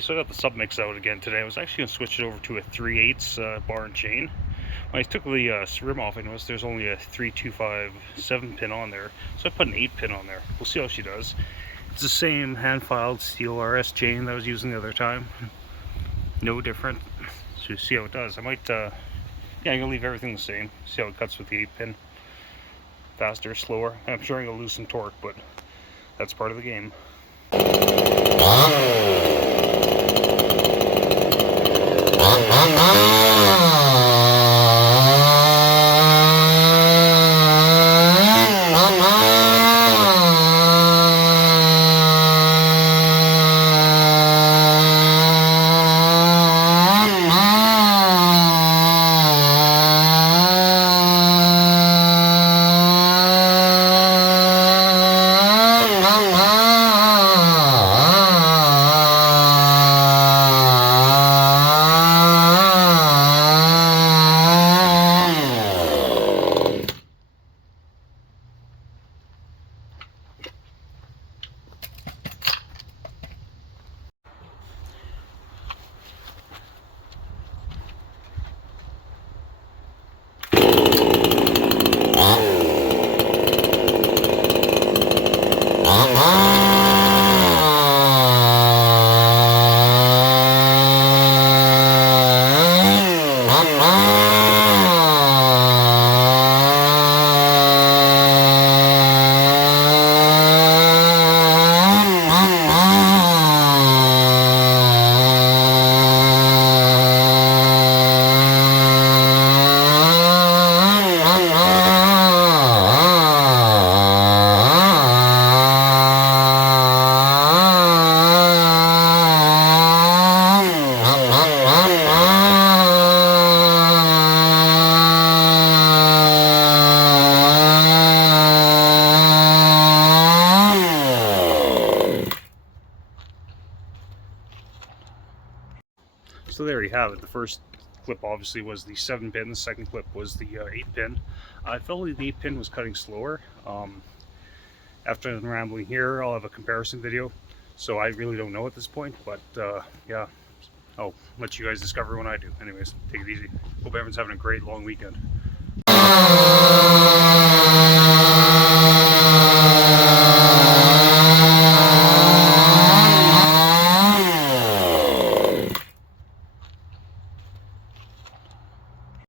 Hey, so I got the submix out again today. I was actually going to switch it over to a 3/8 bar and chain. When I took the rim off, I noticed there's only a 325 7-pin on there, so I put an 8-pin on there. We'll see how she does. It's the same hand-filed steel RS chain that I was using the other time. No different. So we'll see how it does. I might, yeah, I'm going to leave everything the same. See how it cuts with the 8-pin. Faster, slower. I'm sure I'm going to lose some torque, but that's part of the game. So there you have it. The first clip obviously was the 7-pin, the second clip was the 8-pin. I felt like the 8-pin was cutting slower. After I'm rambling here, I'll have a comparison video, so I really don't know at this point, but yeah, I'll let you guys discover when I do. Anyways, take it easy. Hope everyone's having a great long weekend.